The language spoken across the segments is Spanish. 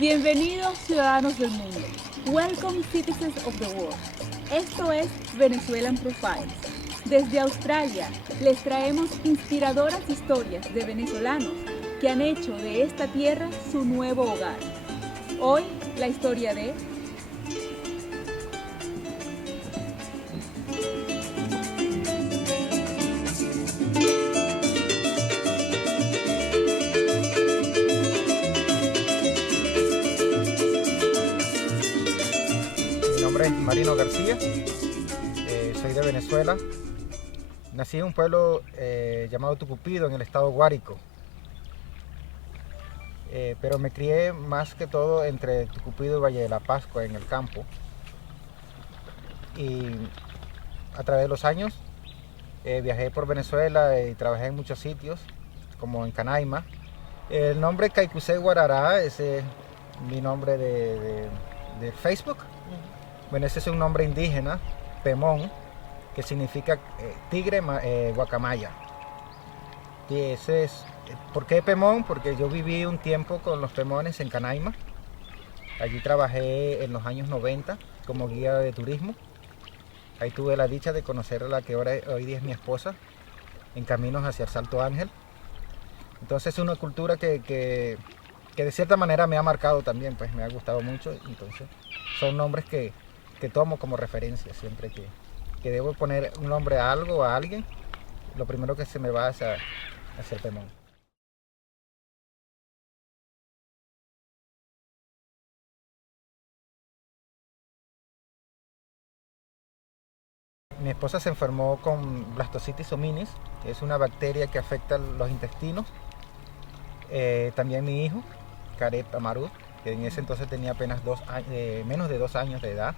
Bienvenidos ciudadanos del mundo. Welcome citizens of the world. Esto es Venezuelan Profiles. Desde Australia les traemos inspiradoras historias de venezolanos que han hecho de esta tierra su nuevo hogar. Hoy la historia de Mi nombre es Marino García, soy de Venezuela. Nací en un pueblo llamado Tucupido, en el estado Guárico. Pero me crié más que todo entre Tucupido y Valle de la Pascua, en el campo. Y a través de los años viajé por Venezuela y trabajé en muchos sitios, como en Canaima. El nombre Caicucé Guarará es mi nombre de Facebook. Bueno, ese es un nombre indígena, Pemón, que significa tigre guacamaya. Y ese es, ¿por qué Pemón? Porque yo viví un tiempo con los Pemones en Canaima. Allí trabajé en los años 90 como guía de turismo. Ahí tuve la dicha de conocer a la que hoy día es mi esposa, en caminos hacia el Salto Ángel. Entonces es una cultura que de cierta manera me ha marcado también, pues me ha gustado mucho. Entonces son nombres que tomo como referencia siempre que debo poner un nombre a algo o a alguien. Lo primero que se me va es hacia el Pemón. Mi esposa se enfermó con blastocitis hominis, que es una bacteria que afecta los intestinos. También mi hijo, Caret Amaru, que en ese entonces tenía apenas menos de 2 años de edad.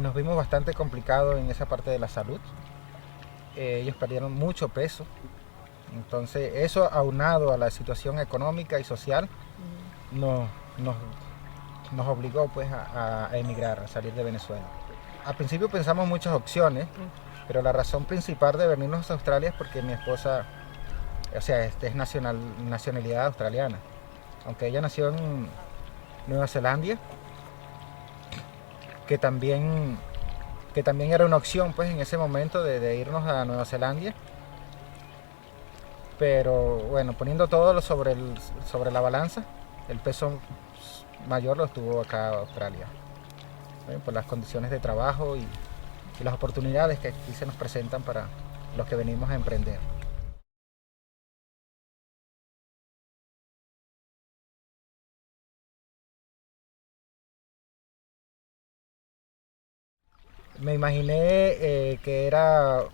Nos vimos bastante complicados en esa parte de la salud. Ellos perdieron mucho peso. Entonces eso, aunado a la situación económica y social, nos, nos, nos obligó pues a emigrar, a salir de Venezuela. Al principio pensamos muchas opciones, pero la razón principal de venirnos a Australia es porque mi esposa, o sea, es nacionalidad australiana. Aunque ella nació en Nueva Zelanda, que también, que también era una opción pues en ese momento de irnos a Nueva Zelanda. Pero bueno, poniendo todo sobre la balanza, el peso mayor lo estuvo acá Australia, por las condiciones de trabajo y las oportunidades que aquí se nos presentan para los que venimos a emprender. Me imaginé que era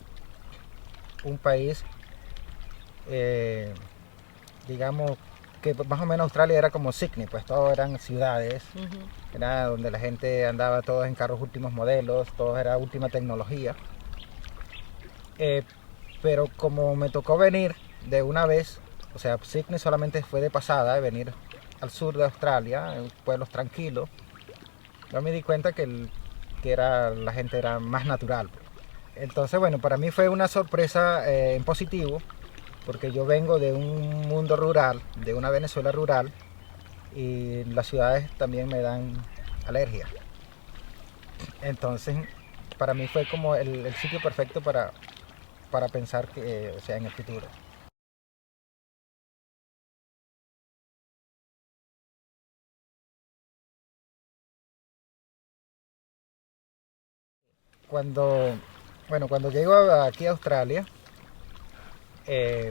un país, eh, digamos, que más o menos Australia era como Sydney, pues todos eran ciudades, era donde la gente andaba todos en carros últimos modelos, todo era última tecnología. Eh, pero como me tocó venir de una vez, o sea, Sydney solamente fue de pasada, de venir al sur de Australia, en pueblos tranquilos, yo me di cuenta la gente era más natural. Entonces, bueno, para mí fue una sorpresa en positivo, porque yo vengo de un mundo rural, de una Venezuela rural, y las ciudades también me dan alergia. Entonces, para mí fue como el sitio perfecto para pensar que, o sea, en el futuro. Cuando, cuando llego aquí a Australia,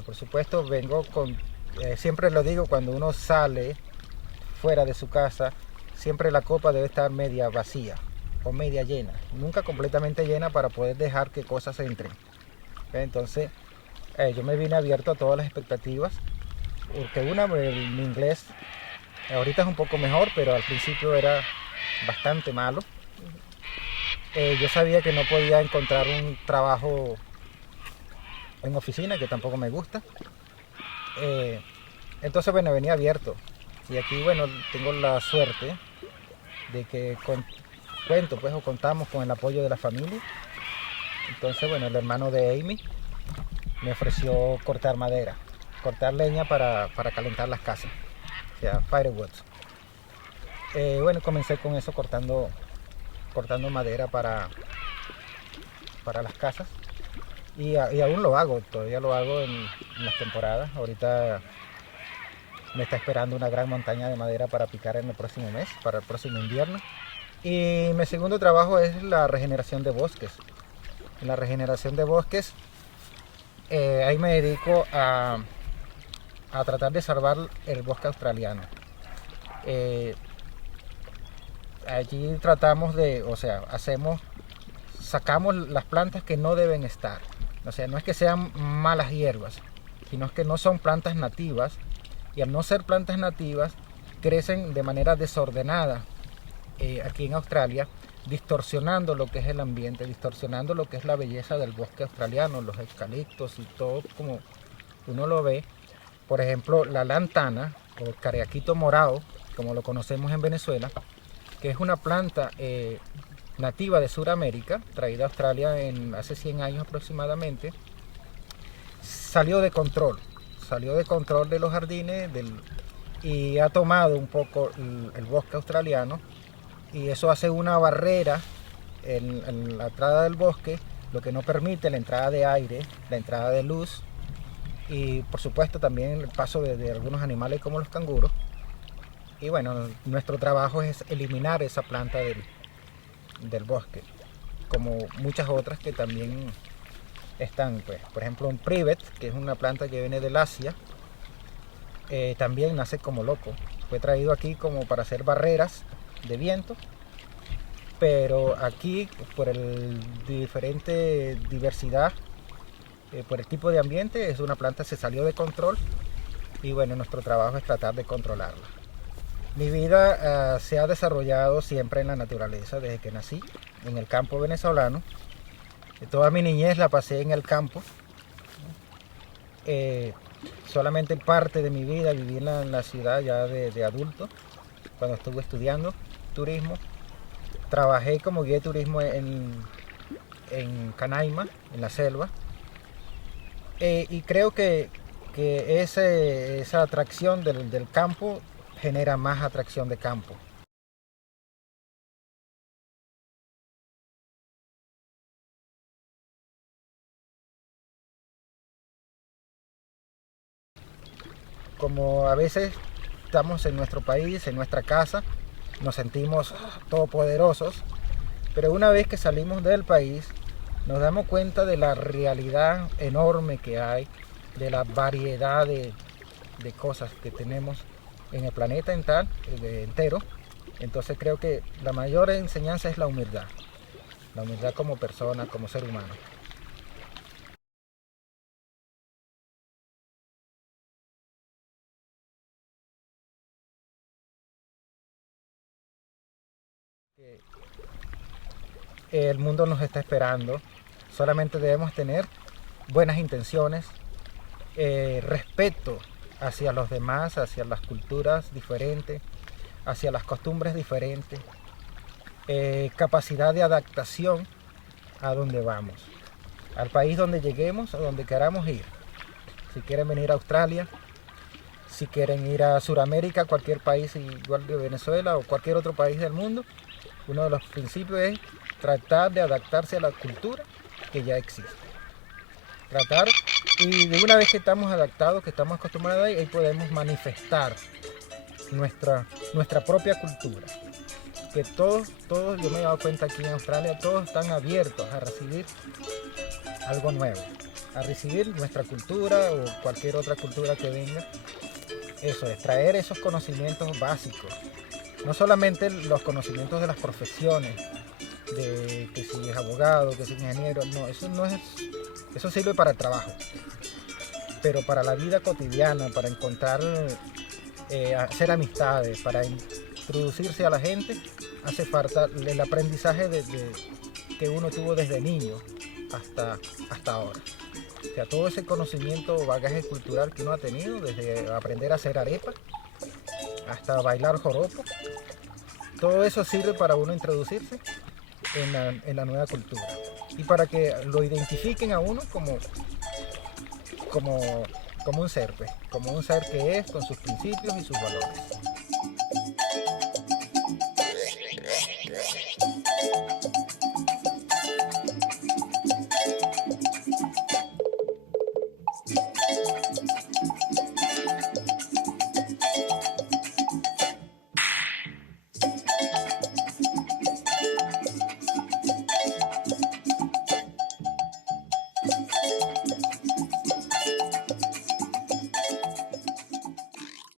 por supuesto vengo siempre lo digo, cuando uno sale fuera de su casa, siempre la copa debe estar media vacía o media llena, nunca completamente llena para poder dejar que cosas entren. Entonces, yo me vine abierto a todas las expectativas, porque mi inglés ahorita es un poco mejor, pero al principio era bastante malo. Yo sabía que no podía encontrar un trabajo en oficina, que tampoco me gusta. Eh, entonces, bueno, venía abierto. Y aquí, bueno, tengo la suerte de que cuento, pues, o contamos con el apoyo de la familia. Entonces, bueno, el hermano de Amy me ofreció cortar madera, cortar leña para calentar las casas. o sea, firewood. Bueno, comencé con eso cortando madera para las casas y aún lo hago, todavía lo hago en las temporadas. Ahorita me está esperando una gran montaña de madera para picar en el próximo mes, para el próximo invierno. Y mi segundo trabajo es la regeneración de bosques. En la regeneración de bosques, ahí me dedico a tratar de salvar el bosque australiano. Allí tratamos de, o sea, sacamos las plantas que no deben estar. O sea, no es que sean malas hierbas, sino que no son plantas nativas, y al no ser plantas nativas crecen de manera desordenada aquí en Australia, distorsionando lo que es el ambiente, distorsionando lo que es la belleza del bosque australiano, los eucaliptos y todo como uno lo ve. Por ejemplo, la lantana o careaquito morado, como lo conocemos en Venezuela, que es una planta nativa de Sudamérica, traída a Australia hace 100 años aproximadamente, salió de control de los jardines y ha tomado un poco el bosque australiano, y eso hace una barrera en la entrada del bosque, lo que no permite la entrada de aire, la entrada de luz y por supuesto también el paso de algunos animales como los canguros. Y bueno, nuestro trabajo es eliminar esa planta del bosque, como muchas otras que también están, pues, por ejemplo un privet, que es una planta que viene del Asia, también nace como loco. Fue traído aquí como para hacer barreras de viento, pero aquí por el diferente diversidad, por el tipo de ambiente, es una planta que se salió de control y bueno, nuestro trabajo es tratar de controlarla. Mi vida se ha desarrollado siempre en la naturaleza desde que nací, en el campo venezolano. Toda mi niñez la pasé en el campo. Solamente parte de mi vida viví en la ciudad ya de adulto, cuando estuve estudiando turismo. Trabajé como guía de turismo en Canaima, en la selva. Y creo que esa atracción del campo genera más atracción de campo. Como a veces estamos en nuestro país, en nuestra casa, nos sentimos todopoderosos, pero una vez que salimos del país, nos damos cuenta de la realidad enorme que hay, de la variedad de cosas que tenemos en el planeta entero. Entonces creo que la mayor enseñanza es la humildad como persona, como ser humano. El mundo nos está esperando, solamente debemos tener buenas intenciones, respeto hacia los demás, hacia las culturas diferentes, hacia las costumbres diferentes, capacidad de adaptación a donde vamos, al país donde lleguemos, a donde queramos ir. Si quieren venir a Australia, si quieren ir a Sudamérica, cualquier país igual que Venezuela o cualquier otro país del mundo, uno de los principios es tratar de adaptarse a la cultura que ya existe. Tratar, y de una vez que estamos adaptados, que estamos acostumbrados ahí podemos manifestar nuestra propia cultura. Que todos, yo me he dado cuenta aquí en Australia, todos están abiertos a recibir algo nuevo, a recibir nuestra cultura o cualquier otra cultura que venga. Eso es, traer esos conocimientos básicos, no solamente los conocimientos de las profesiones, de que si es abogado, que si es ingeniero, no, eso sirve para el trabajo, pero para la vida cotidiana, para encontrar, hacer amistades, para introducirse a la gente, hace falta el aprendizaje que uno tuvo desde niño hasta ahora. O sea, todo ese conocimiento o bagaje cultural que uno ha tenido, desde aprender a hacer arepa hasta bailar joropo, todo eso sirve para uno introducirse en la nueva cultura y para que lo identifiquen a uno como como un ser, pues, como un ser que es con sus principios y sus valores.